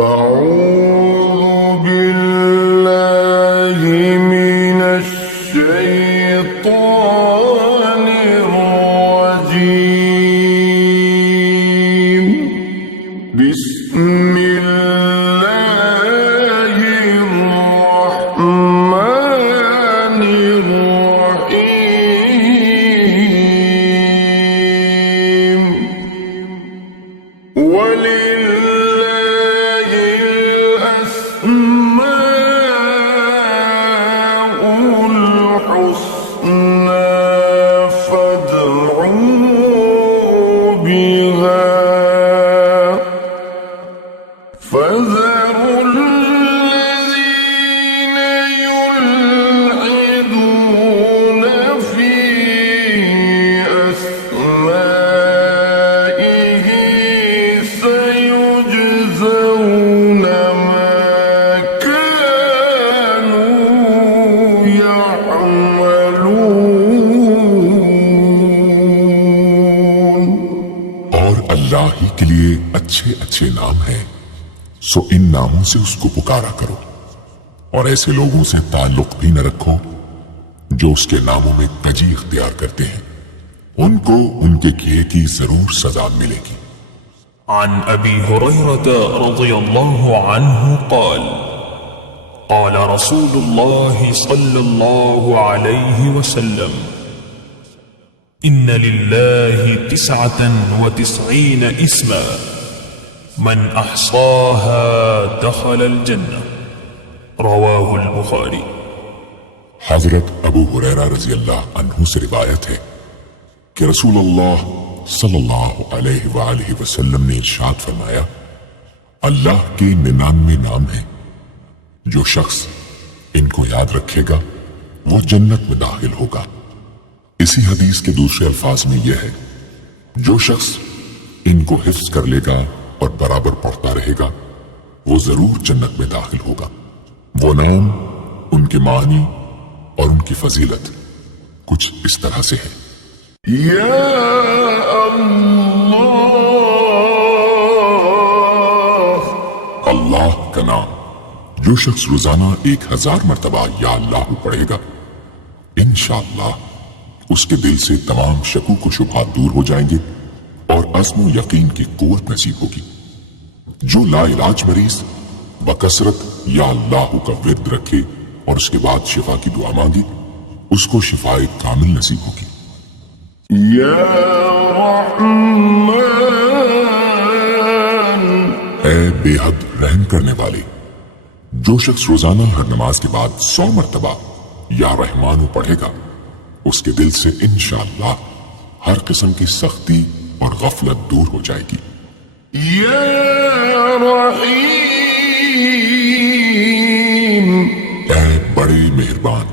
أعوذ بالله من الشيطان الرجيم. بسم الله الرحمن الرحيم. ولله الأسماء الحسنى فادعوه بها. فذروا الذين يلحدون في أسمائه سيجزون ما كانوا يعملون. اور اللہ ہی کے لیے اچھے اچھے نام ہیں، سو ان ناموں سے اس کو پکارا کرو، اور ایسے لوگوں سے تعلق بھی نہ رکھو جو اس کے ناموں میں کجی اختیار کرتے ہیں، ان کو ان کے کیے کی ضرور سزا ملے گی۔ عن أبي هريرة رضي الله عنه قال قال رسول الله صلى الله عليه وسلم إن لله 99 اسما من أحصاها دخل الجنة رواه البخاري۔ حضرت ابو ہریرہ رضی اللہ عنہ سے روایت ہے کہ رسول اللہ صلی اللہ علیہ وآلہ وسلم نے ارشاد فرمایا، اللہ کے 99 نام ہیں، جو شخص ان کو یاد رکھے گا وہ جنت میں داخل ہوگا۔ اسی حدیث کے دوسرے الفاظ میں یہ ہے، جو شخص ان کو حفظ کر لے گا اور برابر پڑھتا رہے گا وہ ضرور جنت میں داخل ہوگا۔ وہ نام، ان کے معنی اور ان کی فضیلت کچھ اس طرح سے ہے۔ یا اللہ، اللہ کا نام جو شخص روزانہ 1000 مرتبہ یا اللہ پڑھے گا، انشاءاللہ اس کے دل سے تمام شکوک و شبہات دور ہو جائیں گے اور عزم و یقین کی قوت نصیب ہوگی۔ جو لا علاج مریض بکثرت یا اللہ کا ورد رکھے اور اس کے بعد شفا کی دعا مانگے، اس کو شفائے کامل نصیب ہوگی۔ یا رحمان، اے بے حد رحم کرنے والے، جو شخص روزانہ ہر نماز کے بعد 100 مرتبہ یا رحمان پڑھے گا، اس کے دل سے انشاءاللہ ہر قسم کی سختی اور غفلت دور ہو جائے گی۔ یا رحیم، اے بڑے مہربان،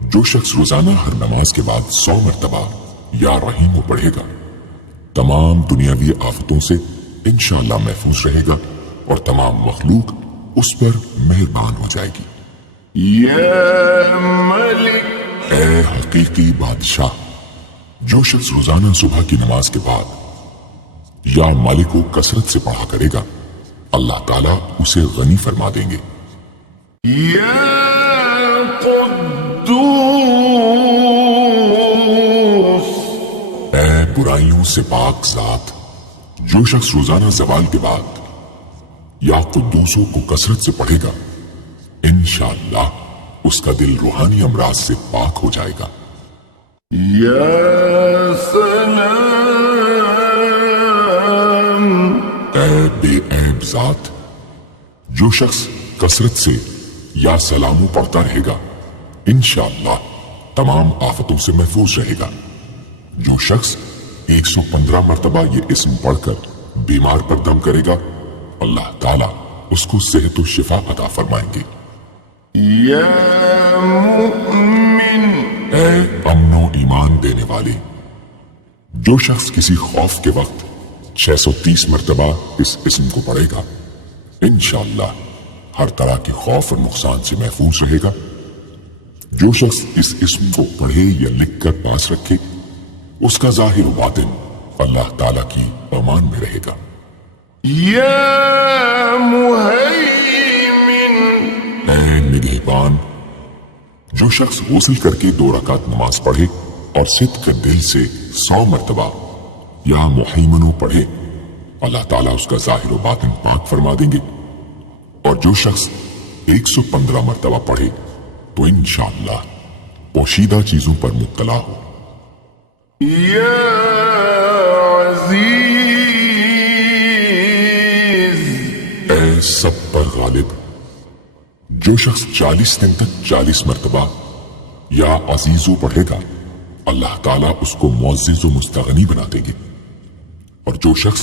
جو شخص روزانہ ہر نماز کے بعد 100 مرتبہ یا رحیم پڑھے گا، تمام دنیاوی آفتوں سے انشاءاللہ محفوظ رہے گا اور تمام مخلوق اس پر مہربان ہو جائے گی۔ یا ملک، اے حقیقی بادشاہ، جو شخص روزانہ صبح کی نماز کے بعد یا مالک کو کثرت سے پڑھا کرے گا، اللہ تعالیٰ اسے غنی فرما دیں گے۔ یا قدوس، اے برائیوں سے پاک ذات، جو شخص روزانہ زوال کے بعد یا قدوسوں کو کثرت سے پڑھے گا، انشاءاللہ اس کا دل روحانی امراض سے پاک ہو جائے گا۔ یا سلام، اے بے عیب ذات، جو شخص کثرت سے یا سلاموں پڑھتا رہے گا، انشاءاللہ تمام آفتوں سے محفوظ رہے گا۔ جو شخص 115 مرتبہ یہ اسم پڑھ کر بیمار پر دم کرے گا، اللہ تعالیٰ اس کو صحت و شفا عطا فرمائیں گے۔ یا مؤمن، اے امن و ایمان دینے والے، جو شخص کسی خوف کے وقت 630 مرتبہ اس اسم کو پڑھے گا، انشاءاللہ ہر طرح کے خوف اور نقصان سے محفوظ رہے گا۔ جو شخص اس اسم کو پڑھے یا لکھ کر پاس رکھے، اس کا ظاہر و باطن اللہ تعالیٰ کی امان میں رہے گا۔ یا جو شخص غسل کر کے 2 رکعت نماز پڑھے اور صدق دل سے 100 مرتبہ یا محیمنو پڑھے، اللہ تعالیٰ اس کا ظاہر و باطن پاک فرما دیں گے۔ اور جو شخص 115 مرتبہ پڑھے تو انشاءاللہ پوشیدہ چیزوں پر مبتلا ہو۔ یا عزیز، اے سب پر غالب، جو شخص 40 دن تک 40 مرتبہ یا عزیزو پڑھے گا، اللہ تعالیٰ اس کو معزز و مستغنی بنا دیں گے۔ اور جو شخص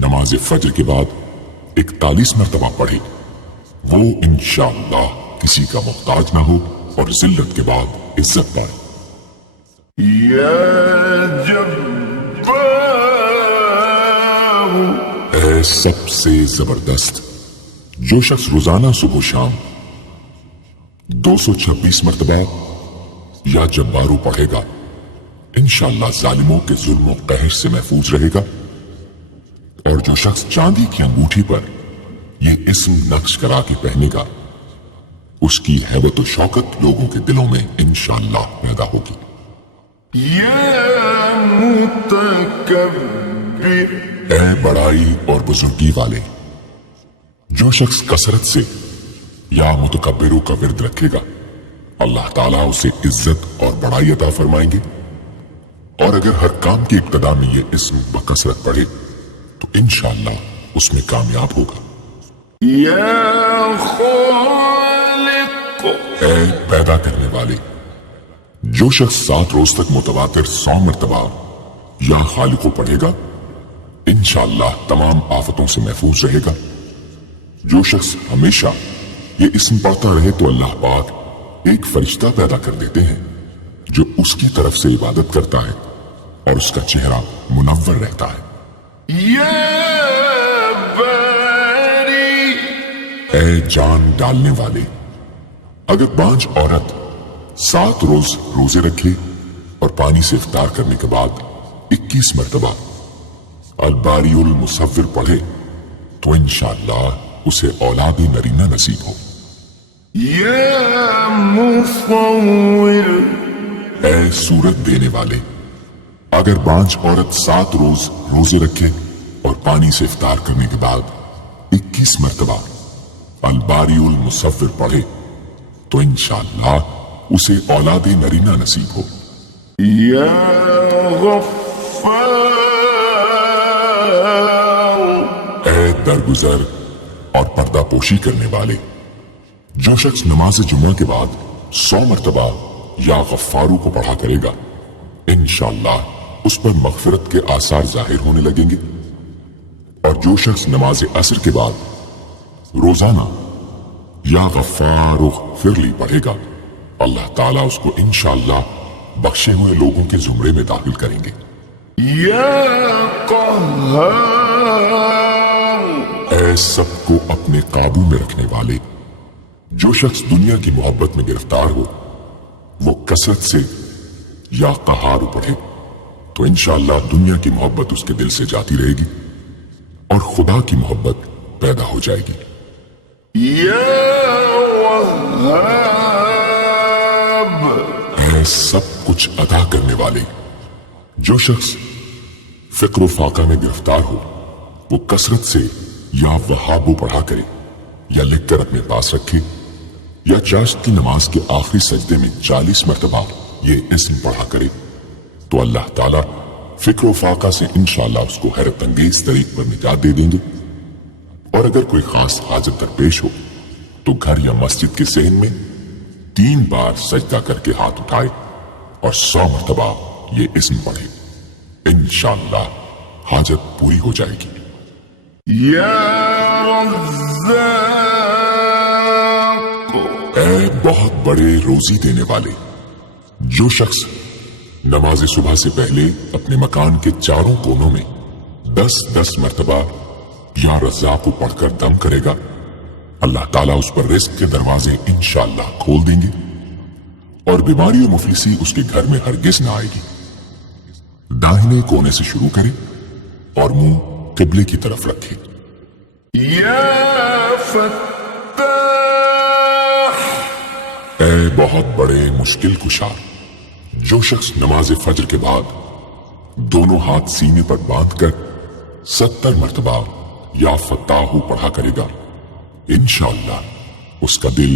نماز فجر کے بعد 41 مرتبہ پڑھے، وہ انشاءاللہ کسی کا محتاج نہ ہو اور ذلت کے بعد عزت پائے۔ یا جبار، اے سب سے زبردست، جو شخص روزانہ صبح و شام 226 مرتبہ یا جبارو پڑھے گا، انشاءاللہ ظالموں کے ظلم و قہر سے محفوظ رہے گا۔ اور جو شخص چاندی کی انگوٹھی پر یہ اسم نقش کرا کے پہنے گا، اس کی ہیبت و شوکت لوگوں کے دلوں میں انشاءاللہ پیدا ہوگی۔ یا متکبر، اے بڑائی اور بزرگی والے، جو شخص کثرت سے یا متکبروں کا ورد رکھے گا، اللہ تعالیٰ اسے عزت اور بڑائی عطا فرمائیں گے۔ اور اگر ہر کام کی ابتدا میں یہ اسم بکثرت پڑھے تو انشاءاللہ اس میں کامیاب ہوگا۔ یا خالق، اے پیدا کرنے والے، جو شخص 7 روز تک متواتر 100 مرتبہ یا خالقو پڑھے گا، انشاءاللہ تمام آفتوں سے محفوظ رہے گا۔ جو شخص ہمیشہ یہ اسم پڑھتا رہے تو اللہ پاک ایک فرشتہ پیدا کر دیتے ہیں جو اس کی طرف سے عبادت کرتا ہے اور اس کا چہرہ منور رہتا ہے۔ یا باری، اے جان ڈالنے والے، اگر بانجھ عورت 7 روز روزے رکھے اور پانی سے افطار کرنے کے بعد 21 مرتبہ الباری المصور پڑھے تو انشاءاللہ اسے اولاد نرینہ نصیب ہو۔ یا مصور، اے صورت دینے والے، اگر بانجھ عورت 7 روز روزے رکھے اور پانی سے افطار کرنے کے بعد 21 مرتبہ الباری المصور پڑھے تو انشاءاللہ اسے اولاد نرینہ نصیب ہو۔ یا غفار، اے درگزر اور پردہ پوشی کرنے والے، جو شخص نماز جمعہ کے بعد 100 مرتبہ یا غفارو کو پڑھا کرے گا، انشاءاللہ اس پر مغفرت کے آثار ظاہر ہونے لگیں گے۔ اور جو شخص نماز عصر کے بعد روزانہ یا غفار اغفر لی پڑھے گا، اللہ تعالیٰ اس کو انشاءاللہ بخشے ہوئے لوگوں کے زمرے میں داخل کریں گے۔ یا قہار، اے سب کو اپنے قابو میں رکھنے والے، جو شخص دنیا کی محبت میں گرفتار ہو وہ کثرت سے یا قہار پڑھے تو انشاءاللہ دنیا کی محبت اس کے دل سے جاتی رہے گی اور خدا کی محبت پیدا ہو جائے گی۔ یا وہاب، اے سب کچھ عطا کرنے والے، جو شخص فقر و فاقہ میں گرفتار ہو وہ کثرت سے یا وہابو پڑھا کرے یا لکھ کر اپنے پاس رکھے یا چاشت کی نماز کے آخری سجدے میں 40 مرتبہ یہ اسم پڑھا کرے تو اللہ تعالیٰ فکر و فاقہ سے انشاءاللہ اس کو حیرت انگیز طریق پر نجات دے دیں گے۔ اور اگر کوئی خاص حاجت درپیش ہو تو گھر یا مسجد کے صحن میں 3 بار سجدہ کر کے ہاتھ اٹھائے اور 100 مرتبہ یہ اسم پڑھے، انشاءاللہ حاجت پوری ہو جائے گی۔ یا رزاق، اے بہت بڑے روزی دینے والے، جو شخص نماز صبح سے پہلے اپنے مکان کے چاروں کونوں میں 10 مرتبہ یا رزاق کو پڑھ کر دم کرے گا، اللہ تعالیٰ اس پر رزق کے دروازے انشاءاللہ کھول دیں گے اور بیماری و مفلسی اس کے گھر میں ہرگز نہ آئے گی۔ داہنے کونے سے شروع کرے اور منہ قبلے کی طرف رکھے۔ یا فتاح، اے بہت بڑے مشکل کشا، جو شخص نماز فجر کے بعد دونوں ہاتھ سینے پر باندھ کر 70 مرتبہ یا فتاح پڑھا کرے گا، انشاءاللہ اس کا دل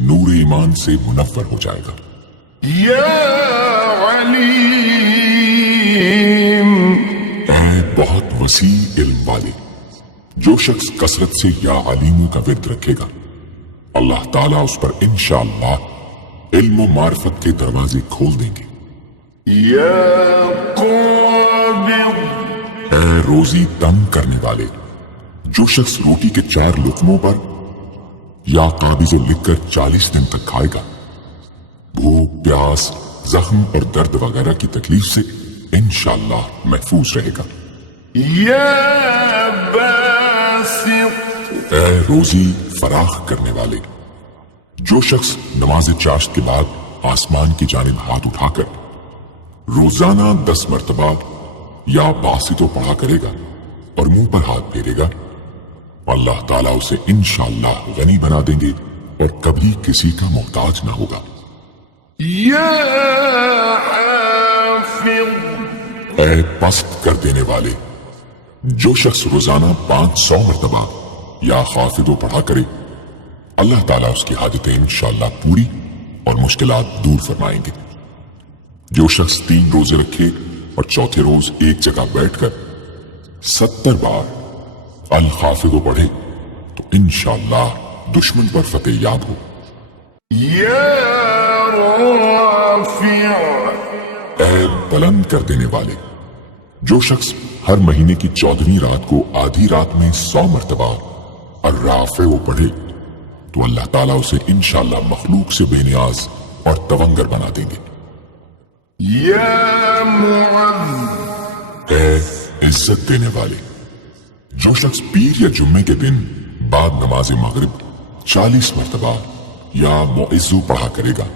نور ایمان سے منور ہو جائے گا۔ یا علیم، اے بہت وسیع علم والے، جو شخص کثرت سے یا علیموں کا ورد رکھے گا، اللہ تعالیٰ اس پر انشاءاللہ علم و معرفت کے دروازے کھول دیں گے۔ یا قابض، اے روزی تنگ کرنے والے، جو شخص روٹی کے 4 لقموں پر یا قابض و لکھ کر 40 دن تک کھائے گا، بھوک، پیاس، زخم اور درد وغیرہ کی تکلیف سے انشاءاللہ محفوظ رہے گا۔ یا باسط، اے روزی فراخ کرنے والے، جو شخص نماز چاشت کے بعد آسمان کی جانب ہاتھ اٹھا کر روزانہ 10 مرتبہ یا باسطو پڑھا کرے گا اور منہ پر ہاتھ پھیرے گا، اللہ تعالیٰ اسے انشاءاللہ غنی بنا دیں گے اور کبھی کسی کا محتاج نہ ہوگا۔ یا حافظ، اے پست کر دینے والے، جو شخص روزانہ 500 مرتبہ یا خافضو پڑھا کرے، اللہ تعالیٰ اس کی حاجتیں انشاءاللہ پوری اور مشکلات دور فرمائیں گے۔ جو شخص 3 روزے رکھے اور چوتھے روز ایک جگہ بیٹھ کر 70 بار الخافضو پڑھے تو انشاءاللہ دشمن پر فتح یاب ہو۔ یا رافع، اے بلند کر دینے والے، جو شخص ہر مہینے کی 14ویں رات کو آدھی رات میں 100 مرتبہ الرافع پڑھے تو اللہ تعالیٰ اسے انشاءاللہ مخلوق سے بے نیاز اور تونگر بنا دیں گے۔ یا معز، اے عزت دینے والے، جو شخص پیر یا جمعے کے دن بعد نماز مغرب 40 مرتبہ یا معزو پڑھا کرے گا،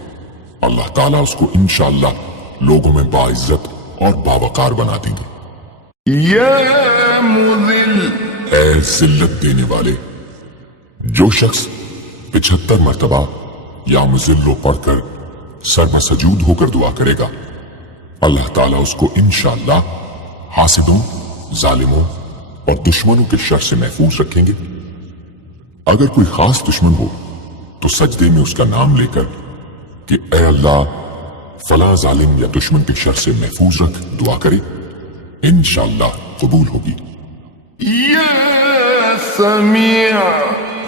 اللہ تعالیٰ اس کو انشاءاللہ لوگوں میں باعزت اور باوقار بنا دیں گے۔ یا مذل، اے ذلت دینے والے، جو شخص 75 مرتبہ یا مذلو پڑھ کر سر میں سجود ہو کر دعا کرے گا، اللہ تعالیٰ اس کو انشاءاللہ حاسدوں، ظالموں اور دشمنوں کے شر سے محفوظ رکھیں گے۔ اگر کوئی خاص دشمن ہو تو سجدے میں اس کا نام لے کر کہ اے اللہ فلاں ظالم یا دشمن کے شر سے محفوظ رکھ دعا کرے، انشاءاللہ قبول ہوگی۔ یا سمیع،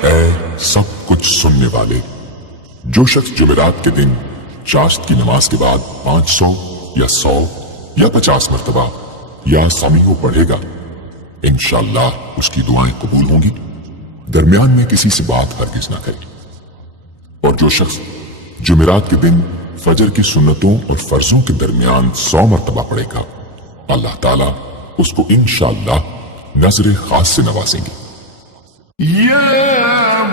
اے سب کچھ سننے والے، جو شخص جمعرات کے دن چاشت کی نماز کے بعد 500 یا 100 یا 50 مرتبہ یا سمیع پڑھے گا، انشاءاللہ اس کی دعائیں قبول ہوں گی، درمیان میں کسی سے بات ہرگز نہ کرے۔ اور جو شخص جمعرات کے دن فجر کی سنتوں اور فرضوں کے درمیان 100 مرتبہ پڑھے گا، اللہ تعالیٰ اس کو انشاءاللہ نظر خاص سے نوازیں گے۔ یا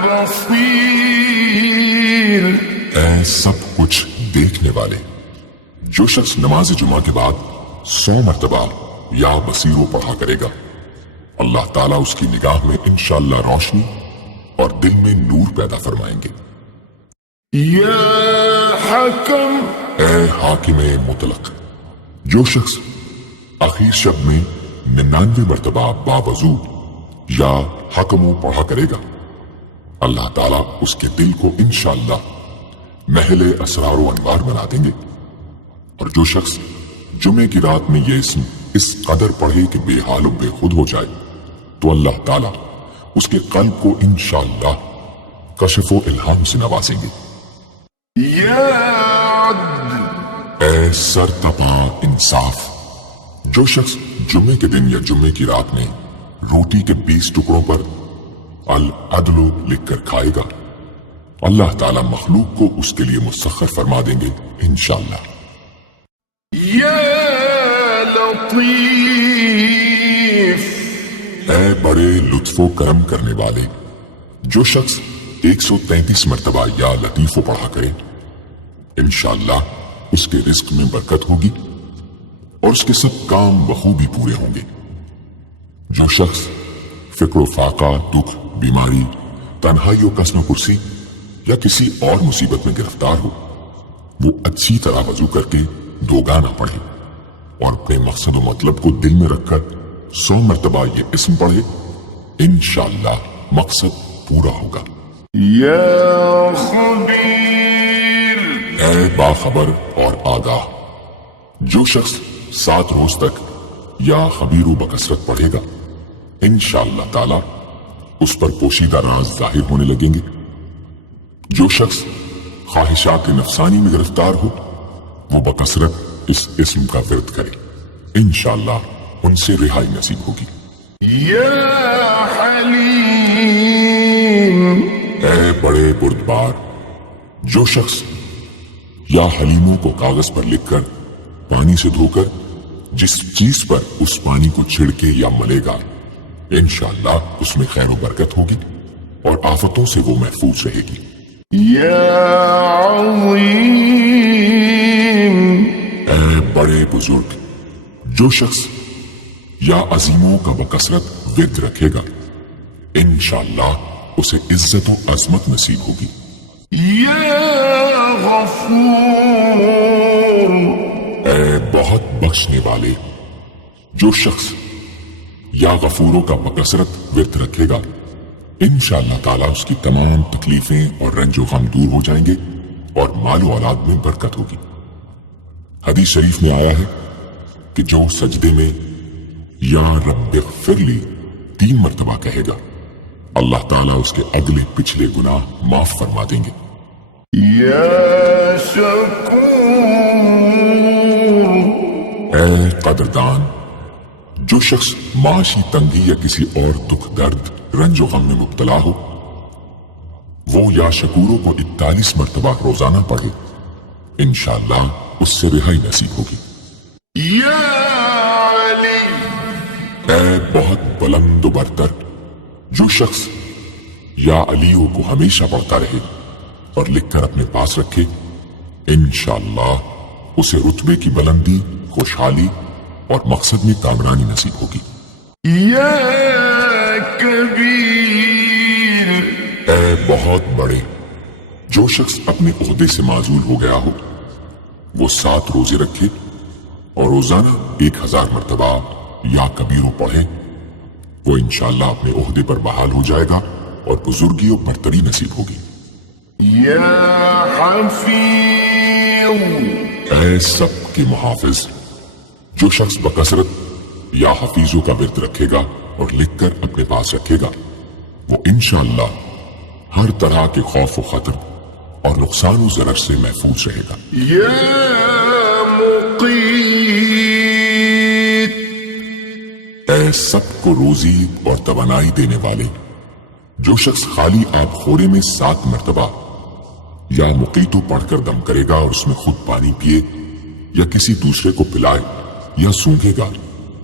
بصیر، اے سب کچھ دیکھنے والے، جو شخص نماز جمعہ کے بعد 100 مرتبہ یا بصیرو پڑھا کرے گا، اللہ تعالیٰ اس کی نگاہ میں انشاءاللہ روشنی اور دل میں نور پیدا فرمائیں گے۔ یا حکم، اے حاکم مطلق، جو شخص آخر شب میں 99 مرتبہ باوضو یا حکمو پڑھا کرے گا، اللہ تعالیٰ اس کے دل کو انشاءاللہ محل اسرار و انوار بنا دیں گے۔ اور جو شخص جمعے کی رات میں یہ اسم اس قدر پڑھے کہ بے حال و بے خود ہو جائے تو اللہ تعالیٰ اس کے قلب کو انشاءاللہ کشف و الہام سے نوازیں گے۔ یا عدل، اے سر تپا انصاف، جو شخص جمعے کے دن یا جمعے کی رات میں روٹی کے 20 ٹکڑوں پر العدل لکھ کر کھائے گا، اللہ تعالیٰ مخلوق کو اس کے لیے مسخر فرما دیں گے انشاءاللہ۔ یا لطیف، اے بڑے لطف و کرم کرنے والے، جو شخص 133 مرتبہ یا لطیف و پڑھا کرے، انشاءاللہ اس کے رزق میں برکت ہوگی اور اس کے سب کام بخوبی پورے ہوں گے۔ جو شخص فکر و فاقہ، دکھ، بیماری، تنہائی و قسم کرسی یا کسی اور مصیبت میں گرفتار ہو، وہ اچھی طرح وضو کر کے دوگانا پڑھے اور اپنے مقصد و مطلب کو دل میں رکھ کر 100 مرتبہ یہ اسم پڑھے، انشاءاللہ مقصد پورا ہوگا۔ يا خبير اے باخبر اور آگاہ، جو شخص 7 روز تک یا خبیرو بکثرت پڑھے گا انشاءاللہ تعالی اس پر پوشیدہ راز ظاہر ہونے لگیں گے۔ جو شخص خواہشات نفسانی میں گرفتار ہو وہ بکثرت اس اسم کا ورد کرے، انشاءاللہ ان سے رہائی نصیب ہوگی۔ يا حليم اے بڑے بردبار، جو شخص یا حلیموں کو کاغذ پر لکھ کر پانی سے دھو کر جس چیز پر اس پانی کو چھڑکے یا ملے گا انشاءاللہ اس میں خیر و برکت ہوگی اور آفتوں سے وہ محفوظ رہے گی۔ يا عظيم اے بڑے بزرگ، جو شخص یا عظیموں کا بکثرت ورد رکھے گا انشاءاللہ اسے عزت و عظمت نصیب ہوگی۔ يا غفور اے بہت بخشنے والے، جو شخص یا غفوروں کا بکثرت ورد رکھے گا انشاءاللہ تعالیٰ اس کی تمام تکلیفیں اور رنج و غم دور ہو جائیں گے اور مال و اولاد میں برکت ہوگی۔ حدیث شریف میں آیا ہے کہ جو سجدے میں یا رب اغفر لی 3 مرتبہ کہے گا اللہ تعالیٰ اس کے اگلے پچھلے گناہ معاف فرما دیں گے۔ يا شكور اے قدردان، جو شخص معاشی تنگی یا کسی اور دکھ درد رنج و غم میں مبتلا ہو وہ یا شکوروں کو 41 مرتبہ روزانہ پڑھے انشاءاللہ اس سے رہائی نصیب ہوگی۔ يا علي اے بہت بلند و برتر، جو شخص یا علیو کو ہمیشہ پڑھتا رہے اور لکھ کر اپنے پاس رکھے انشاءاللہ اسے رتبے کی بلندی، خوشحالی اور مقصد میں کامرانی نصیب ہوگی۔ يا كبير اے بہت بڑے، جو شخص اپنے عہدے سے معزول ہو گیا ہو وہ 7 روزے رکھے اور روزانہ 1000 مرتبہ یا کبیرو پڑھے وہ انشاءاللہ اپنے عہدے پر بحال ہو جائے گا اور بزرگی و برتری نصیب ہوگی۔ يا حفيظ اے سب کے محافظ، جو شخص بکثرت یا حفیظوں کا ورد رکھے گا اور لکھ کر اپنے پاس رکھے گا وہ انشاءاللہ ہر طرح کے خوف و خطر اور نقصان و ضرر سے محفوظ رہے گا۔ يا مقيت اے سب کو روزی اور توانائی دینے والے، جو شخص خالی آب خورے میں 7 مرتبہ یا مقیتو پڑھ کر دم کرے گا اور اس میں خود پانی پیے یا کسی دوسرے کو پلائے یا سونگے گا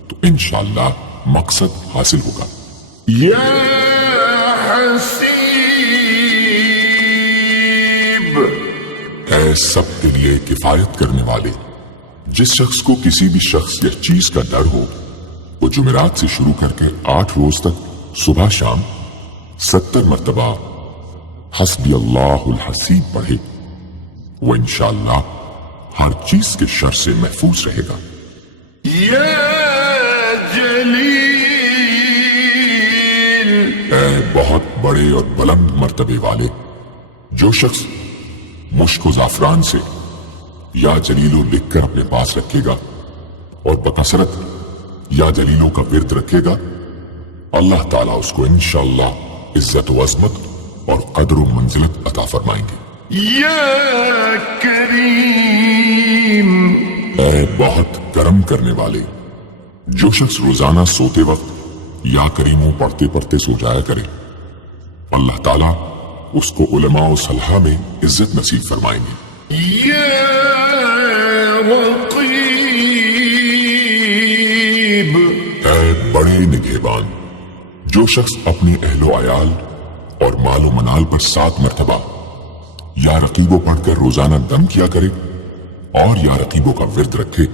تو انشاءاللہ مقصد حاصل ہوگا۔ يا حسيب اے سب کے لیے کفایت کرنے والے، جس شخص کو کسی بھی شخص یا چیز کا ڈر ہو وہ جمعرات سے شروع کر کے 8 روز تک صبح شام 70 مرتبہ حسبی اللہ الحسیب پڑھے وہ انشاءاللہ ہر چیز کے شر سے محفوظ رہے گا۔ يا جليل اے بہت بڑے اور بلند مرتبے والے، جو شخص مشک و زعفران سے یا جلیلو لکھ کر اپنے پاس رکھے گا اور بکثرت یا جلیلوں کا ورد رکھے گا اللہ تعالیٰ اس کو انشاءاللہ عزت و عظمت اور قدر و منزلت عطا فرمائیں گے۔ يا كريم اے بہت کرم کرنے والے، جو شخص روزانہ سوتے وقت یا کریموں پڑھتے پڑھتے سو جایا کرے اللہ تعالیٰ اس کو علماء و صلحاء میں عزت نصیب فرمائیں گے۔ يا رقيب اے بڑے نگہبان، جو شخص اپنی اہل و عیال اور مال و منال پر 7 مرتبہ یا رقیبوں پڑھ کر روزانہ دم کیا کرے اور یا رقیبوں کا ورد رکھے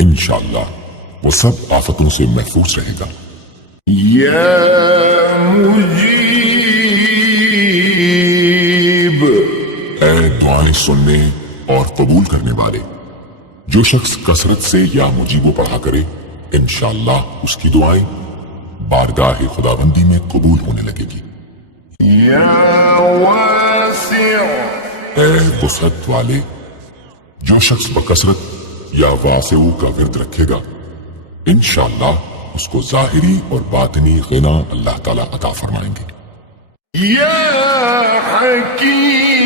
انشاءاللہ وہ سب آفتوں سے محفوظ رہے گا۔ يا مجيب اے دعائیں سننے اور قبول کرنے والے، جو شخص کثرت سے یا مجیبو پڑھا کرے انشاءاللہ اس کی دعائیں بارگاہ خداوندی میں قبول ہونے لگے گی۔ يا واسع اے وسعت والے، جو شخص بکثرت یا واسعو کا ورد رکھے گا انشاءاللہ اس کو ظاہری اور باطنی غنا اللہ تعالیٰ عطا فرمائیں گے۔ يا حكيم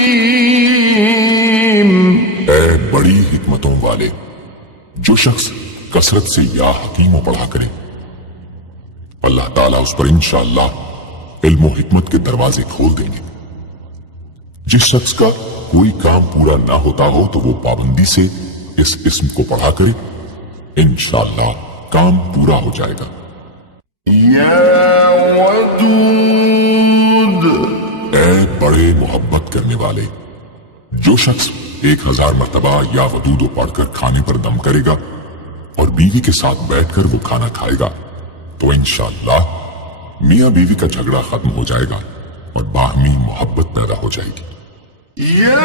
اے بڑی حکمتوں والے، جو شخص کثرت سے یا حکیموں پڑھا کرے اللہ تعالیٰ اس پر انشاءاللہ علم و حکمت کے دروازے کھول دیں گے۔ جس شخص کا کوئی کام پورا نہ ہوتا ہو تو وہ پابندی سے اس اسم کو پڑھا کرے انشاءاللہ کام پورا ہو جائے گا۔ يا ودود اے بڑے محبت کرنے والے، جو شخص 1000 مرتبہ یا ودود پڑھ کر کھانے پر دم کرے گا اور بیوی کے ساتھ بیٹھ کر وہ کھانا کھائے گا تو انشاءاللہ میاں بیوی کا جھگڑا ختم ہو جائے گا اور باہمی محبت پیدا ہو جائے گی۔ يا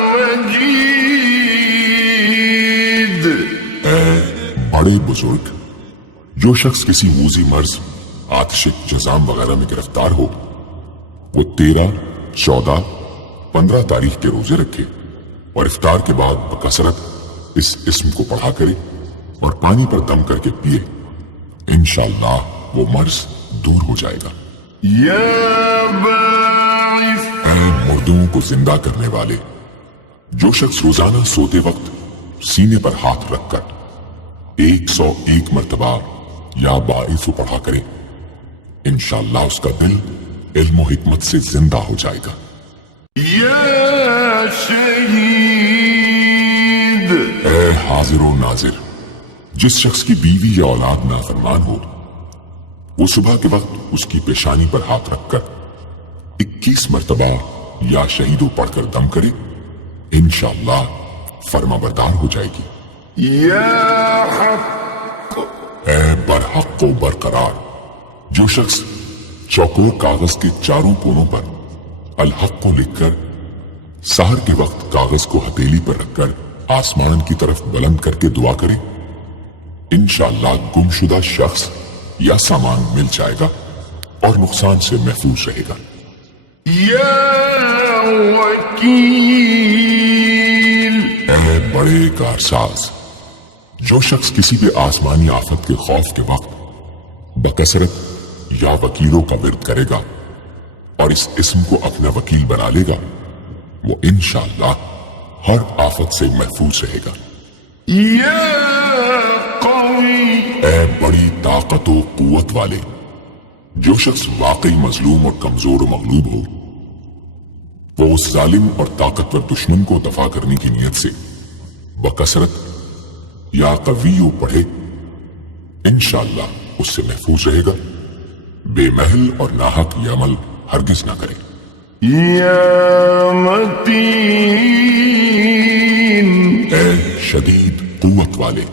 مجيد اے بڑے بزرگ، جو شخص کسی موذی مرض، آتش جزام وغیرہ میں گرفتار ہو وہ 13، 14، 15 تاریخ کے روزے رکھے اور افطار کے بعد بکثرت اس اسم کو پڑھا کرے اور پانی پر دم کر کے پیے انشاءاللہ وہ مرض دور ہو جائے گا۔ يا باعث اے مردوں کو زندہ کرنے والے، جو شخص روزانہ سوتے وقت سینے پر ہاتھ رکھ کر 101 مرتبہ یا باعث پڑھا کرے انشاءاللہ اس کا دل علم و حکمت سے زندہ ہو جائے گا۔ يا شهيد اے حاضر و ناظر، جس شخص کی بیوی یا اولاد نافرمان ہو وہ صبح کے وقت اس کی پیشانی پر ہاتھ رکھ کر 21 مرتبہ یا شہیدوں پڑھ کر دم کرے انشاءاللہ فرما بردار ہو جائے گی۔ يا حق اے برحق و برقرار، جو شخص چوکور کاغذ کے چاروں کونوں پر الحق کو لکھ کر سحر کے وقت کاغذ کو ہتھیلی پر رکھ کر آسمان کی طرف بلند کر کے دعا کرے انشاءاللہ گمشدہ شخص یا سامان مل جائے گا اور نقصان سے محفوظ رہے گا۔ يا وكيل اے بڑے کارساز، جو شخص کسی بھی آسمانی آفت کے خوف کے وقت بکثرت یا وکیلوں کا ورد کرے گا اور اس اسم کو اپنا وکیل بنا لے گا وہ انشاءاللہ ہر آفت سے محفوظ رہے گا۔ يا قوي اے بڑی طاقت و قوت والے، جو شخص واقعی مظلوم اور کمزور و مغلوب ہو وہ اس ظالم اور طاقتور دشمن کو دفاع کرنے کی نیت سے بکثرت یا قویو پڑھے انشاءاللہ اس سے محفوظ رہے گا، بے محل اور ناحق یہ عمل ہرگز نہ کرے۔ يا متين اے شدید قوت والے،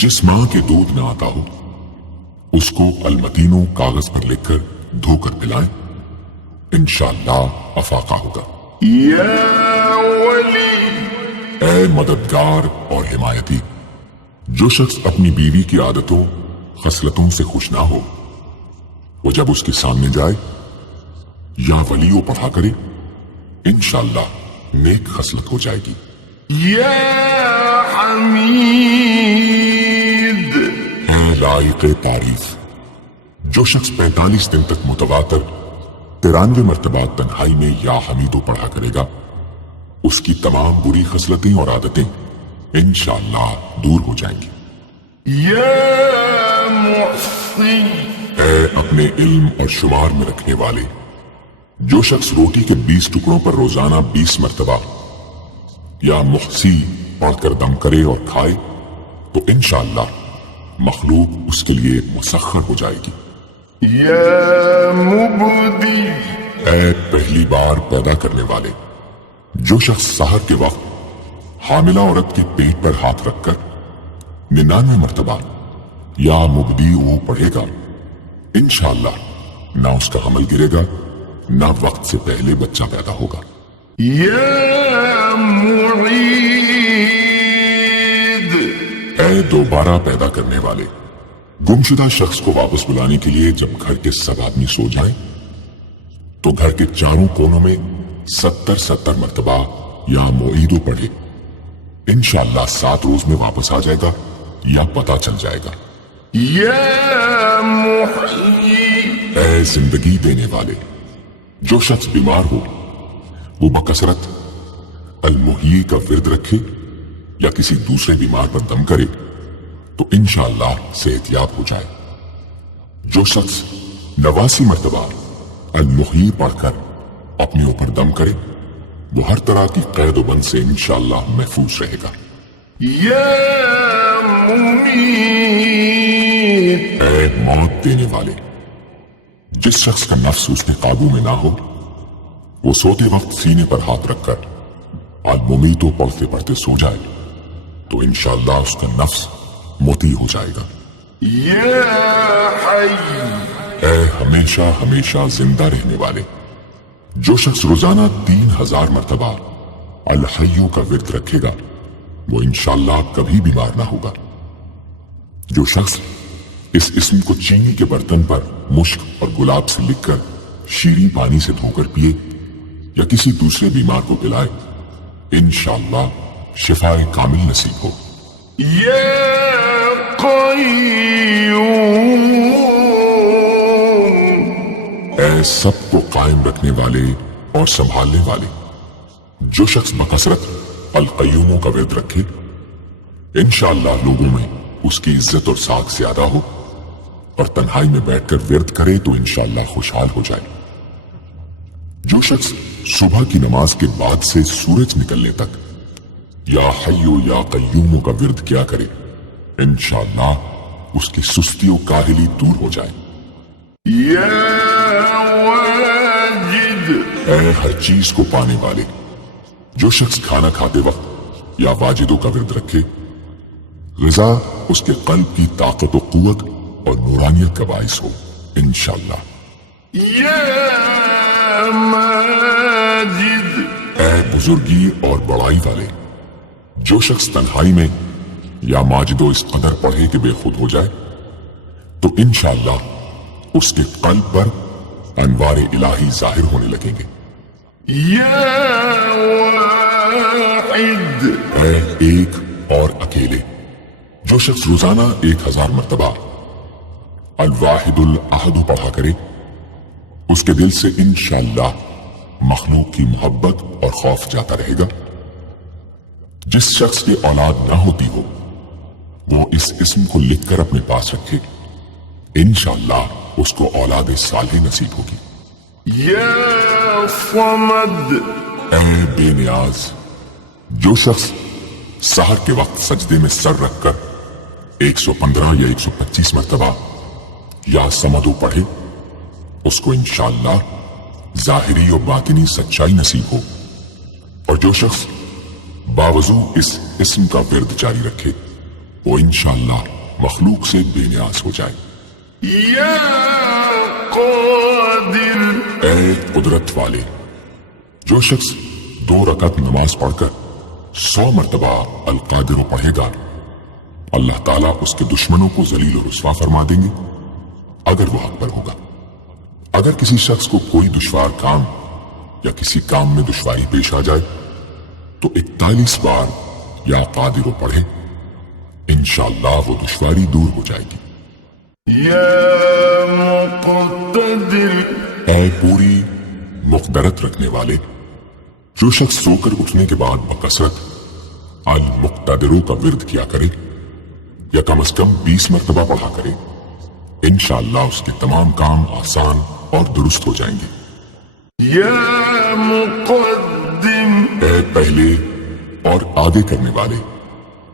جس ماں کے دودھ نہ آتا ہو اس کو المتینوں کاغذ پر لکھ کر دھو کر پلائیں انشاءاللہ افاقہ ہوگا۔ يا ولي اے مددگار اور حمایتی، جو شخص اپنی بیوی کی عادتوں خصلتوں سے خوش نہ ہو وہ جب اس کے سامنے جائے یا ولیو پڑھا کرے انشاءاللہ نیک خصلت ہو جائے گی۔ يا حميد اے لائق تعریف، جو شخص 45 دن تک متواتر 93 مرتبہ تنہائی میں یا حمیدو پڑھا کرے گا اس کی تمام بری خصلتیں اور عادتیں انشاءاللہ دور ہو جائیں گی۔ يا محصي اے اپنے علم اور شمار میں رکھنے والے، جو شخص روٹی کے 20 ٹکڑوں پر روزانہ 20 مرتبہ یا محسی پڑھ کر دم کرے اور کھائے تو انشاءاللہ مخلوق اس کے لیے مسخر ہو جائے گی۔ يا مبدي اے پہلی بار پیدا کرنے والے، جو شخص سحر کے وقت حاملہ عورت کے پیٹ پر ہاتھ رکھ کر 99 مرتبہ یا مبدی او پڑھے گا انشاءاللہ نہ اس کا حمل گرے گا نہ وقت سے پہلے بچہ پیدا ہوگا۔ يا معيد اے دوبارہ پیدا کرنے والے، گمشدہ شخص کو واپس بلانے کے لیے جب گھر کے سب آدمی سو جائیں تو گھر کے چاروں کونوں میں 70 مرتبہ یا معیدو پڑھے۔ انشاءاللہ 7 روز میں واپس آ جائے گا یا پتہ چل جائے گا۔ يا محيي اے زندگی دینے والے، جو شخص بیمار ہو وہ بکثرت المحیی کا ورد رکھے یا کسی دوسرے بیمار پر دم کرے تو انشاءاللہ صحت یاب ہو جائے۔ جو شخص 89 مرتبہ المحیی پڑھ کر اپنے اوپر دم کرے وہ ہر طرح کی قید و بند سے انشاءاللہ محفوظ رہے گا۔ يا مميت اے موت دینے والے، جس شخص کا نفس اس کے قابو میں نہ ہو وہ سوتے وقت سینے پر ہاتھ رکھ کر الممیتو پڑھتے پڑھتے سو جائے تو انشاءاللہ اس کا نفس موتی ہو جائے گا۔ يا حي اے ہمیشہ ہمیشہ زندہ رہنے والے، جو شخص روزانہ 3000 مرتبہ الحیو کا ورد رکھے گا وہ انشاءاللہ کبھی بیمار نہ ہوگا۔ جو شخص اس اسم کو چینی کے برتن پر مشک اور گلاب سے لکھ کر شیریں پانی سے دھو کر پیے یا کسی دوسرے بیمار کو پلائے انشاءاللہ شفائے کامل نصیب ہو۔ يا قيوم اے سب کو قائم رکھنے والے اور سنبھالنے والے، جو شخص بکثرت القیوموں کا ورد رکھے انشاءاللہ لوگوں میں اس کی عزت اور ساکھ زیادہ ہو اور تنہائی میں بیٹھ کر ورد کرے تو انشاءاللہ خوشحال ہو جائے۔ جو شخص صبح کی نماز کے بعد سے سورج نکلنے تک یا حیو یا قیوموں کا ورد کیا کرے انشاءاللہ اس کی سستی و کاہلی دور ہو جائے۔ يا واجد اے ہر چیز کو پانے والے، جو شخص کھانا کھاتے وقت یا واجدوں کا ورد رکھے غذا اس کے قلب کی طاقت و قوت اور نورانیت کا باعث ہو انشاءاللہ۔ يا ماجد اے بزرگی اور بڑائی والے، جو شخص تنہائی میں یا ماجدو اس قدر پڑھے کہ بے خود ہو جائے تو انشاءاللہ اس کے قلب پر انوار الہی ظاہر ہونے لگیں گے۔ يا واحد اے ایک اور اکیلے، جو شخص روزانہ 1000 مرتبہ الواحد الاحد پڑھا کرے اس کے دل سے انشاءاللہ مخلوق کی محبت اور خوف جاتا رہے گا۔ جس شخص کی اولاد نہ ہوتی ہو وہ اس اسم کو لکھ کر اپنے پاس رکھے انشاءاللہ اس کو اولاد صالح نصیب ہوگی۔ يا صمد اے بے نیاز، جو شخص سحر کے وقت سجدے میں سر رکھ کر 115 یا 125 مرتبہ یا سمدو پڑھے اس کو انشاءاللہ ظاہری و باطنی سچائی نصیب ہو، اور جو شخص باوضو اس اسم کا ورد جاری رکھے وہ انشاءاللہ مخلوق سے بے نیاز ہو جائے۔ يا قادر اے قدرت والے، جو شخص 2 رکعت نماز پڑھ کر 100 مرتبہ القادر پڑھے گا اللہ تعالیٰ اس کے دشمنوں کو ذلیل و رسوا فرما دیں گے اگر وہ حق پر ہوگا۔ اگر کسی شخص کو کوئی دشوار کام یا کسی کام میں دشواری پیش آ جائے تو 41 بار یا قادر پڑھے انشاءاللہ وہ دشواری دور ہو جائے گی۔ يا مقتدر اے پوری مقدرت رکھنے والے، جو شخص سو کر اٹھنے کے بعد بکثرت المقتدروں کا ورد کیا کرے یا کم از کم 20 مرتبہ پڑھا کرے انشاءاللہ اس کے تمام کام آسان اور درست ہو جائیں گے۔ يا مقدم اے پہلے اور آگے کرنے والے،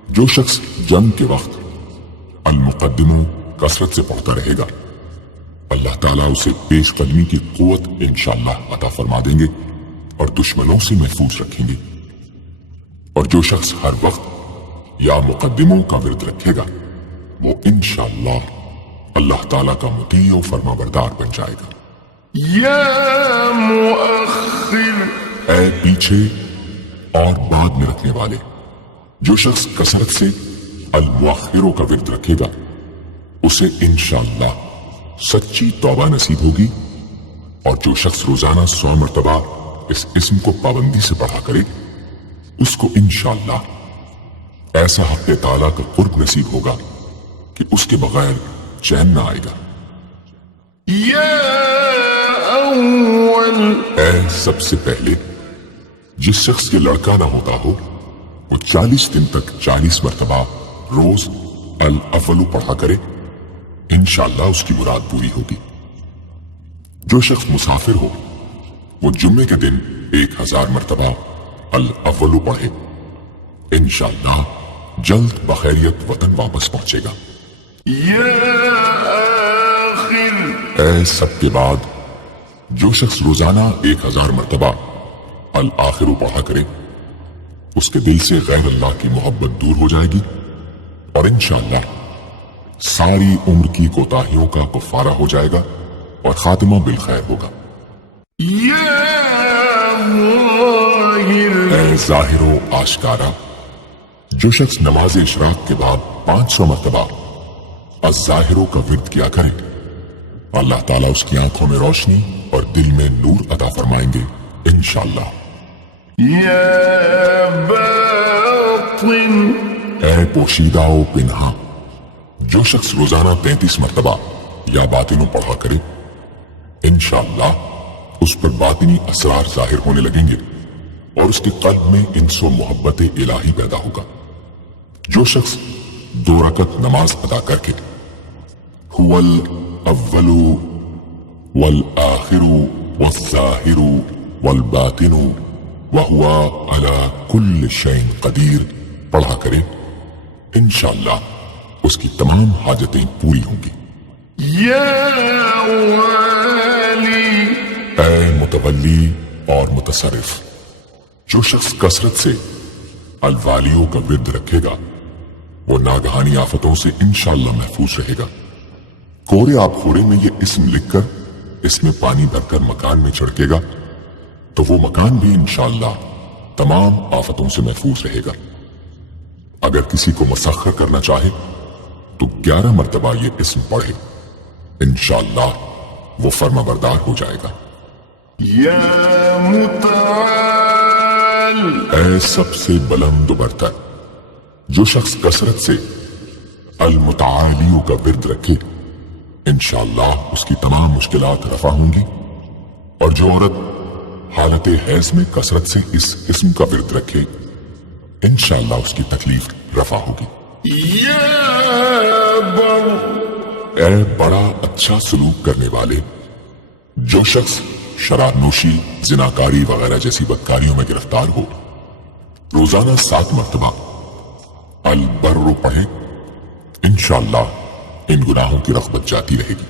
جو شخص جنگ کے وقت المقدموں کثرت سے پڑھتا رہے گا اللہ تعالیٰ اسے پیش قدمی کی قوت انشاءاللہ عطا فرما دیں گے اور دشمنوں سے محفوظ رکھیں گے۔ اور جو شخص ہر وقت یا مقدموں کا ورد رکھے گا وہ انشاءاللہ اللہ تعالیٰ کا مطیع و فرما بردار بن جائے گا۔ يا مؤخر اے پیچھے پیچھے اور بعد میں رکھنے والے۔ جو شخص کثرت سے المؤخروں کا ورد رکھے گا اسے انشاءاللہ سچی توبہ نصیب ہوگی، اور جو شخص روزانہ 100 مرتبہ اس اسم کو پابندی سے پڑھا کرے اس کو انشاءاللہ ایسا حق تعالیٰ کا قرب نصیب ہوگا کہ اس کے بغیر چین نہ آئے گا۔ يا أول اے سب سے پہلے جس شخص کے لڑکا نہ ہوتا ہو وہ 40 دن تک 40 مرتبہ روز الاول پڑھا کرے، انشاءاللہ اس کی مراد پوری ہوگی۔ جو شخص مسافر ہو وہ جمعے کے دن 1000 مرتبہ الاول پڑھے، انشاءاللہ جلد بخیریت وطن واپس پہنچے گا۔ يا آخر اے سب کے بعد جو شخص روزانہ 1000 مرتبہ الآخر پڑھا کرے اس کے دل سے غیر اللہ کی محبت دور ہو جائے گی، اور انشاءاللہ ساری عمر کی کوتاہیوں کا کفارہ ہو جائے گا اور خاتمہ بالخیر ہوگا۔ يا ظاهر اے ظاہر و آشکارا جو شخص نماز اشراق کے بعد 500 مرتبہ الظاہروں کا ورد کیا کرے اللہ تعالیٰ اس کی آنکھوں میں روشنی اور دل میں نور عطا فرمائیں گے انشاءاللہ۔ يا باطن اے پوشیدہ و پنہا جو شخص روزانہ 33 مرتبہ یا باطنوں پڑھا کرے انشاءاللہ اس پر باطنی اسرار ظاہر ہونے لگیں گے اور اس کے قلب میں انس و محبت الہی پیدا ہوگا۔ جو شخص 2 رکعت نماز ادا کر کے هو الاول والآخر والظاہر والباطن وهو على كل شيء قدیر پڑھا کرے انشاءاللہ اس کی تمام حاجتیں پوری ہوں گی۔ يا والي اے متولی اور متصرف جو شخص کثرت سے الوالیوں کا ورد رکھے گا وہ ناگہانی آفتوں سے انشاءاللہ محفوظ رہے گا۔ کورے آب خورے میں یہ اسم لکھ کر اس میں پانی بھر کر مکان میں چھڑکے گا تو وہ مکان بھی انشاءاللہ تمام آفتوں سے محفوظ رہے گا۔ اگر کسی کو مسخر کرنا چاہے تو 11 مرتبہ یہ اسم پڑھے انشاءاللہ وہ فرما بردار ہو جائے گا۔ يا متعال اے سب سے بلند و برتر جو شخص کثرت سے المتعالیوں کا ورد رکھے انشاءاللہ اس کی تمام مشکلات رفع ہوں گی، اور جو عورت حالت حیض میں کثرت سے اس اسم کا ورد رکھے انشاءاللہ اس کی تکلیف رفع ہوگی۔ يا بر اے بڑا اچھا سلوک کرنے والے جو شخص شراب نوشی زناکاری وغیرہ جیسی بدکاریوں میں گرفتار ہو روزانہ 7 مرتبہ البر پڑھے انشاءاللہ ان گناہوں کی رغبت جاتی رہے گی۔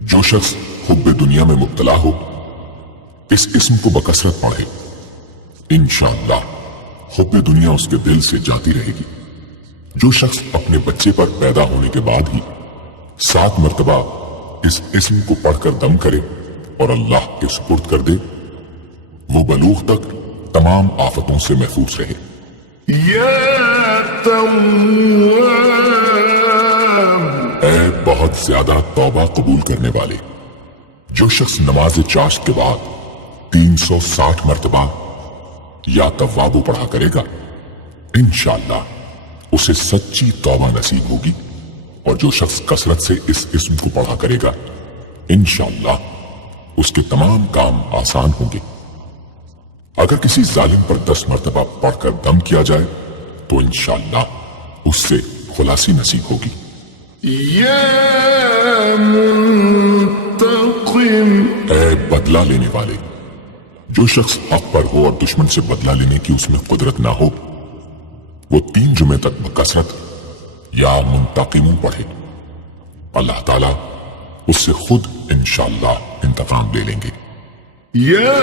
جو شخص حب دنیا میں مبتلا ہو اس اسم کو بکثرت پڑھے انشاءاللہ حب دنیا اس کے دل سے جاتی رہے گی۔ جو شخص اپنے بچے پر پیدا ہونے کے بعد ہی 7 مرتبہ اس اسم کو پڑھ کر دم کرے اور اللہ کے سپرد کر دے وہ بلوغ تک تمام آفتوں سے محفوظ رہے۔ يا تواب اے بہت زیادہ توبہ قبول کرنے والے جو شخص نماز چاشت کے بعد 360 مرتبہ یا توابو پڑھا کرے گا انشاءاللہ اسے سچی توبہ نصیب ہوگی، اور جو شخص کثرت سے اس اسم کو پڑھا کرے گا انشاءاللہ اس کے تمام کام آسان ہوں گے۔ اگر کسی ظالم پر 10 مرتبہ پڑھ کر دم کیا جائے تو انشاءاللہ اس سے خلاصی نصیب ہوگی۔ يا منتقم اے بدلہ لینے والے جو شخص حق پر ہو اور دشمن سے بدلہ لینے کی اس میں قدرت نہ ہو وہ 3 جمعے تک بکثرت یا منتقم پڑھے، اللہ تعالیٰ اس سے خود انشاءاللہ انتقام لے لیں گے۔ يا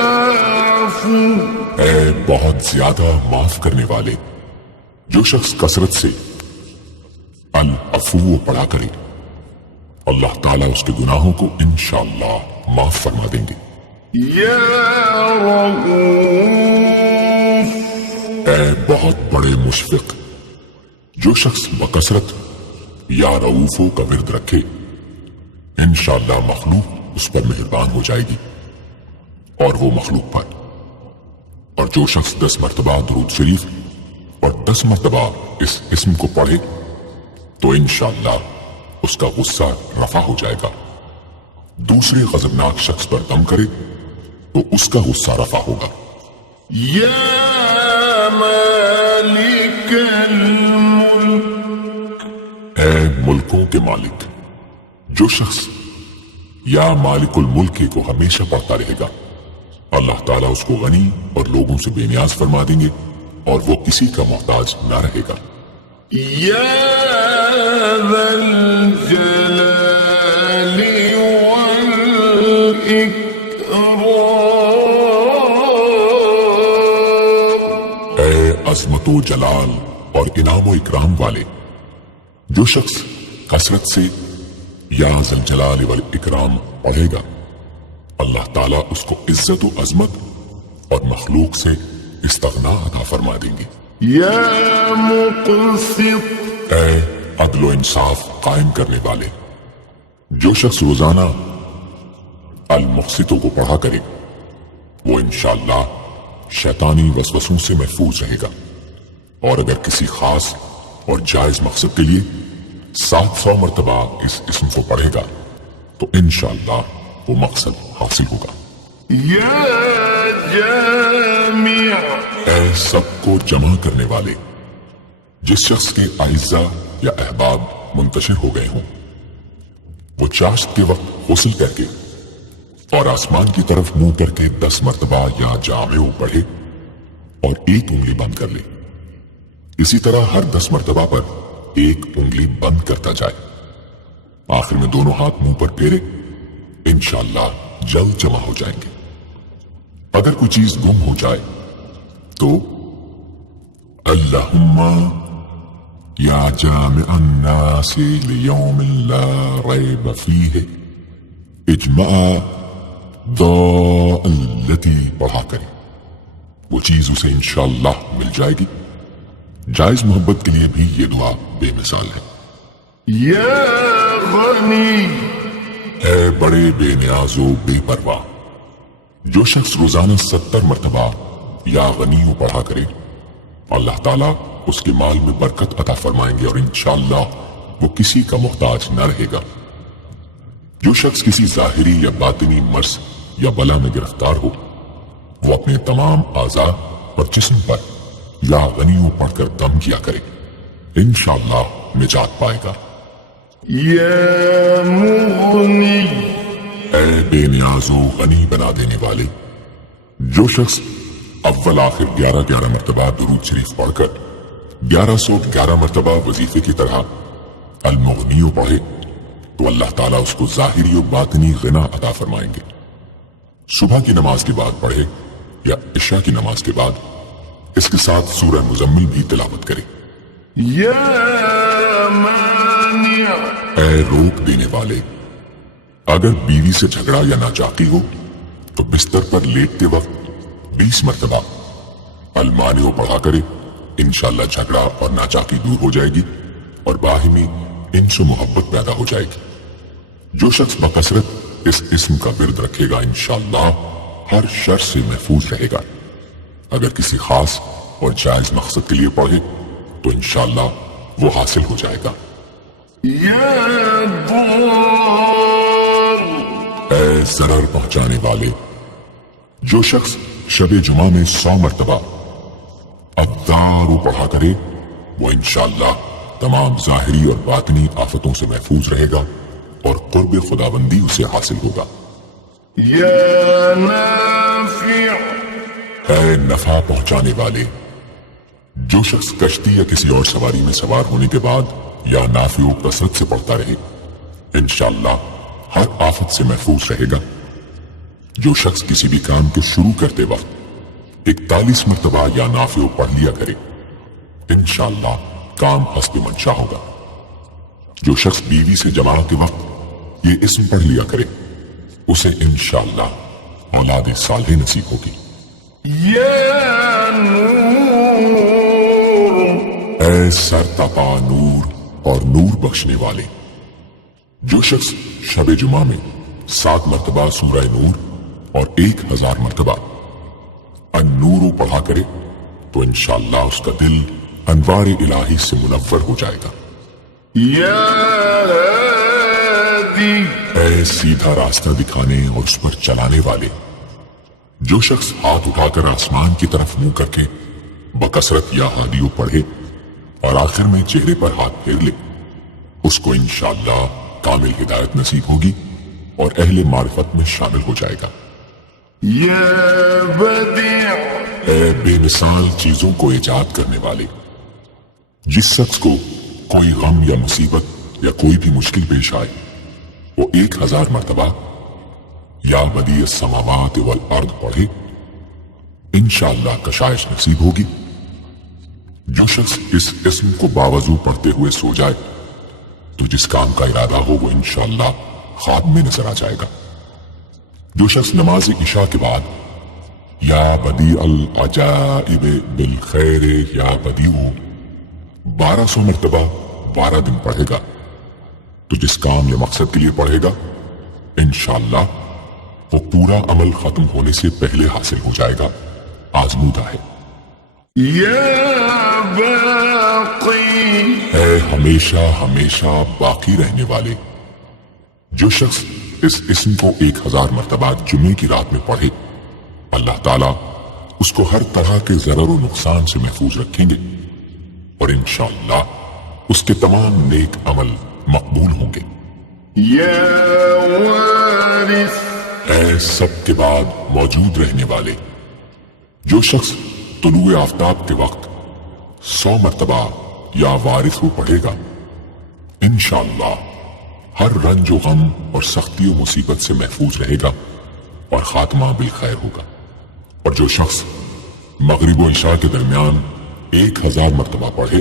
عفو اے بہت زیادہ معاف کرنے والے جو شخص کثرت سے العفو پڑھا کرے اللہ تعالیٰ اس کے گناہوں کو انشاءاللہ معاف فرما دیں گے۔ يا رؤوف بہت بڑے مشفق، جو شخص بکثرت یا رؤوفو کا ورد رکھے انشاءاللہ مخلوق اس پر مہربان ہو جائے گی اور وہ مخلوق پر، اور جو شخص 10 مرتبہ درود شریف اور 10 مرتبہ اس اسم کو پڑھے تو انشاءاللہ اس کا غصہ رفع ہو جائے گا، دوسرے غضبناک شخص پر دم کرے تو اس کا غصہ رفع ہوگا۔ یا مالک الملک، اے ملکوں کے مالک، جو شخص یا مالک الملک کو ہمیشہ پڑھتا رہے گا اللہ تعالیٰ اس کو غنی اور لوگوں سے بے نیاز فرما دیں گے اور وہ کسی کا محتاج نہ رہے گا۔ یا ذا الجلال والاکرام، اے عظمت و جلال اور انعام و اکرام والے، جو شخص کثرت سے یا ذا الجلال والاکرام پڑھے گا اللہ تعالیٰ اس کو عزت و عظمت اور مخلوق سے استغنا عطا فرما دیں گے۔ یا مقسط، اے عدل و انصاف قائم کرنے والے، جو شخص روزانہ المقسطوں کو پڑھا کرے وہ انشاءاللہ شیطانی وسوسوں سے محفوظ رہے گا، اور اگر کسی خاص اور جائز مقصد کے لیے 700 مرتبہ اس اسم کو پڑھے گا تو انشاءاللہ وہ مقصد حاصل ہوگا۔ یا جامع، اے سب کو جمع کرنے والے، جس شخص کے اعزاء یا احباب منتشر ہو گئے ہوں وہ چاشت کے وقت غسل کر کے اور آسمان کی طرف منہ کر کے 10 مرتبہ یا جامع پڑھے اور ایک انگلی بند کر لے، اسی طرح ہر 10 مرتبہ پر ایک انگلی بند کرتا جائے، آخر میں دونوں ہاتھ منہ پر پھیرے، انشاءاللہ جلد جمع ہو جائیں گے۔ اگر کوئی چیز گم ہو جائے تو اللہم یا جامع الناس لیوم لا ریب فیہ اجمع التي پڑھا کرے، وہ چیز اسے انشاءاللہ مل جائے گی۔ جائز محبت کے لیے بھی یہ دعا بے مثال ہے۔ یا غنی، اے بڑے بے نیاز و بے پرواہ، جو شخص روزانہ 70 مرتبہ یا غنی پڑھا کرے اللہ تعالیٰ اس کے مال میں برکت عطا فرمائیں گے اور انشاءاللہ وہ کسی کا محتاج نہ رہے گا۔ جو شخص کسی ظاہری یا باطنی مرض یا بلا میں گرفتار ہو وہ اپنے تمام اعضاء اور جسم پر یا غنیوں پڑھ کر دم کیا کرے، انشاءاللہ نجات پائے گا۔ یا مغنی، اے بے نیاز و غنی بنا دینے والے، جو شخص اول آخر 11 مرتبہ درود شریف پڑھ کر 1111 مرتبہ وظیفے کی طرح المغنی پڑھے تو اللہ تعالیٰ اس کو ظاہری و باطنی غنا عطا فرمائیں گے۔ صبح کی نماز کے بعد پڑھے یا عشاء کی نماز کے بعد اس کے ساتھ سورہ مزمل بھی تلاوت کرے۔ یا مانع، اے روک دینے والے، اگر بیوی سے جھگڑا یا ناچاقی ہو تو بستر پر لیٹتے وقت 20 مرتبہ المانع پڑھا کرے، انشاءاللہ جھگڑا اور ناچاقی دور ہو جائے گی اور باہمی انس و محبت پیدا ہو جائے گی۔ جو شخص بکثرت اس اسم کا ورد رکھے گا انشاءاللہ ہر شر سے محفوظ رہے گا، اگر کسی خاص اور جائز مقصد کے لیے پڑھے تو انشاءاللہ وہ حاصل ہو جائے گا۔ یا ضار، اے ضرر پہنچانے والے، جو شخص شب جمعہ میں 100 مرتبہ الدار پڑھا کرے وہ انشاءاللہ تمام ظاہری اور باطنی آفتوں سے محفوظ رہے گا اور قرب خداوندی اسے حاصل ہوگا۔ یا نافع، اے نفع پہنچانے والے، جو شخص کشتی یا کسی اور سواری میں سوار ہونے کے بعد یا نافع و کثرت سے پڑھتا رہے انشاءاللہ ہر آفت سے محفوظ رہے گا۔ جو شخص کسی بھی کام کے شروع کرتے وقت 41 مرتبہ یا نافع پڑھ لیا کرے انشاءاللہ کام حسب منشا ہوگا۔ جو شخص بیوی سے جماع کے وقت یہ اسم پڑھ لیا کرے اسے انشاءاللہ اولاد صالح نصیب ہوگی۔ یا نور، اے سر تپا نور اور نور بخشنے والے، جو شخص شب جمعہ میں 7 مرتبہ سورہ نور اور 1000 مرتبہ النور پڑھا کرے تو انشاءاللہ اس کا دل انوار الہی سے منور ہو جائے گا۔ یا ہادی، اے سیدھا راستہ دکھانے اور اس پر چلانے والے، جو شخص ہاتھ اٹھا کر آسمان کی طرف منہ کر کے بکثرت یا ہادیو پڑھے اور آخر میں چہرے پر ہاتھ پھیر لے، اس کو انشاءاللہ کامل ہدایت نصیب ہوگی اور اہل معرفت میں شامل ہو جائے گا۔ یا بدیع، اے بے مثال چیزوں کو ایجاد کرنے والے، جس شخص کو کوئی غم یا مصیبت یا کوئی بھی مشکل پیش آئے وہ 1000 مرتبہ یا بدیع السماوات والارض پڑھے، انشاءاللہ کشائش نصیب ہوگی۔ جو شخص اس اسم کو باوضو پڑھتے ہوئے سو جائے تو جس کام کا ارادہ ہو وہ انشاءاللہ خواب میں نظر آ جائے گا۔ جو شخص نماز عشاء کے بعد یا بدیع العجائب بالخیر یا بدیع 1200 مرتبہ 12 دن پڑھے گا تو جس کام یا مقصد کے لیے پڑھے گا انشاءاللہ وہ پورا عمل ختم ہونے سے پہلے حاصل ہو جائے گا، آزمودہ ہے۔ یا باقی، اے ہمیشہ ہمیشہ باقی رہنے والے، جو شخص اس اسم کو 1000 مرتبہ جمعے کی رات میں پڑھے اللہ تعالیٰ اس کو ہر طرح کے ضرر و نقصان سے محفوظ رکھیں گے اور انشاءاللہ اس کے تمام نیک عمل مقبول ہوں گے۔ یا وارث، اے سب کے بعد موجود رہنے والے، جو شخص طلوع آفتاب کے وقت 100 مرتبہ یا وارث کو پڑھے گا انشاءاللہ ہر رنج و غم اور سختی و مصیبت سے محفوظ رہے گا اور خاتمہ بالخیر ہوگا۔ اور جو شخص مغرب و عشاء کے درمیان 1000 مرتبہ پڑھے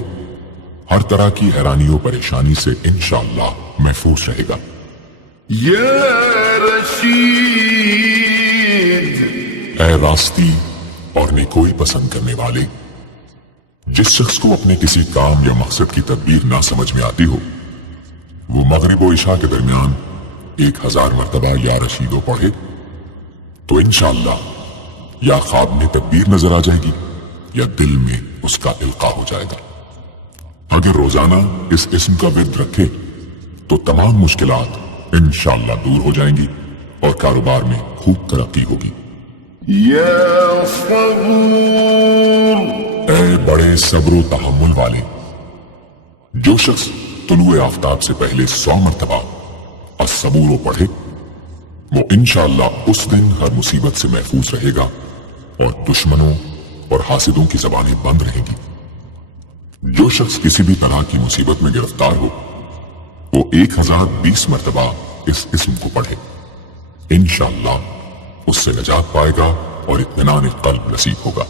ہر طرح کی حیرانی و پریشانی سے انشاءاللہ محفوظ رہے گا۔ یا رشید، اے راستی اور نیکوئی پسند کرنے والے، جس شخص کو اپنے کسی کام یا مقصد کی تدبیر نہ سمجھ میں آتی ہو وہ مغرب و عشاء کے درمیان 1000 مرتبہ یا رشیدو پڑھے تو انشاءاللہ یا خواب میں تدبیر نظر آ جائے گی یا دل میں اس کا القاء ہو جائے گا۔ اگر روزانہ اس اسم کا ورد رکھے تو تمام مشکلات انشاءاللہ دور ہو جائیں گی اور کاروبار میں خوب ترقی ہوگی۔ یا صبور، اے بڑے صبر و تحمل والے، جو شخص طلوع آفتاب سے پہلے 100 مرتبہ الصبور پڑھے وہ انشاءاللہ اس دن ہر مصیبت سے محفوظ رہے گا اور دشمنوں اور حاسدوں کی زبانیں بند رہیں گی۔ جو شخص کسی بھی طرح کی مصیبت میں گرفتار ہو وہ 1020 مرتبہ اس اسم کو پڑھے انشاءاللہ اس سے نجات پائے گا اور اطمینان قلب نصیب ہوگا۔